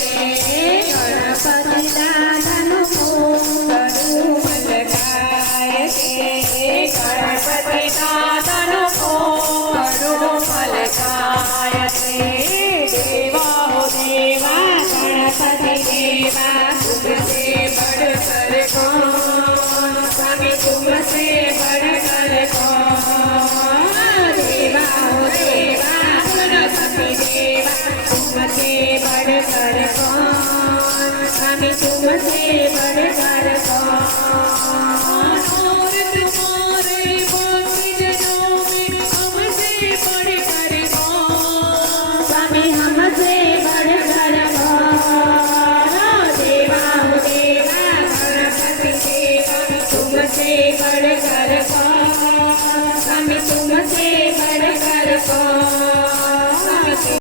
गणपति दादानु घोंघडું મલકાય છે ગણપતિ દાદાનું ઘોંઘડું મલકાય છે દેવા દેવા ગણપતિ દેવા तुमसे बढ़कर कौन स्वामी तुमसे बढ़कर कौन देवा देवा गणपति देवा तुमसे बढ़कर कौन स्वामी तुमसे बढ़कर कौन और तुम्हारे भक्तजनों में हमसे बढ़कर कौन स्वामी हमसे बढ़कर कौन देवा देवा गणपति देवा तुमसे बढ़कर कौन स्वामी तुमसे बढ़कर कौन